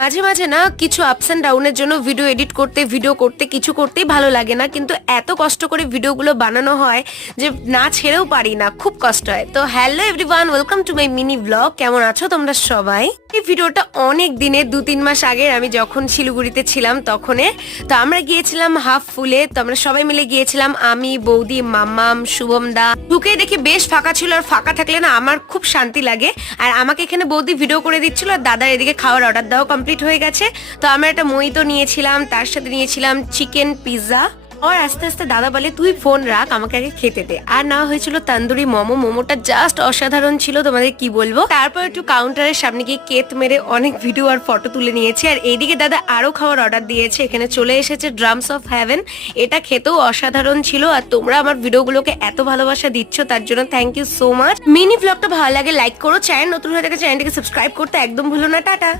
মাঝে মাঝে না কিছু আপস অ্যান্ড ডাউনের জন্য ভিডিও করতে কিছু করতেই ভালো লাগে না, কিন্তু এত কষ্ট করে ভিডিওগুলো বানানো হয় যে না ছেড়েও পারি না, খুব কষ্ট হয়। তো hello everyone, welcome to my mini blog. কেমন আছো তোমরা সবাই? এই ভিডিওটা অনেক দিনের, 2-3 মাস আগের, আমি যখন শিলিগুড়িতে ছিলাম তখনের। তো আমরা গিয়েছিলাম হাফ ফুলে, তো আমরা সবাই মিলে গিয়েছিলাম, আমি, বৌদি, মাম্মাম, শুভম দা। ঢুকে দেখি বেশ ফাঁকা ছিল, আর ফাঁকা থাকলে না আমার খুব শান্তি লাগে। আর আমাকে এখানে বৌদি ভিডিও করে দিচ্ছিল, আর দাদার এদিকে খাওয়ার অর্ডার দেওয়া কমপ্লিট হয়ে গেছে। তো আমরা একটা মোহিতো নিয়েছিলাম, তার সাথে নিয়েছিলাম চিকেন পিৎজা। আর আস্তে আস্তে দাদা বলে তুই ফোন রাখ, আমাকে আগে খেতে দে। আর না হয়েছিল তন্দুরি মোমো। মোমোটা জাস্ট অসাধারণ ছিল, তোমাদের কি বলবো। তারপর একটু কাউন্টারের সামনে গিয়ে কেত মেরে অনেক ভিডিও আর ফটো তুলে নিয়েছে। আর এইদিকে দাদা আরো খাওয়ার অর্ডার দিয়েছে, এখানে চলে এসেছে ড্রামস অফ হেভেন। এটা খেতেও অসাধারণ ছিল। আর তোমরা আমার ভিডিওগুলোকে এত ভালোবাসা দিচ্ছ, তার জন্য thank you so much. Mini ব্লগটা ভালো লাগে লাইক করো, চ্যানেল নতুন হয়ে থাকে চ্যানেলটাকে সাবস্ক্রাইব করতে একদম ভুলো না। টাটা।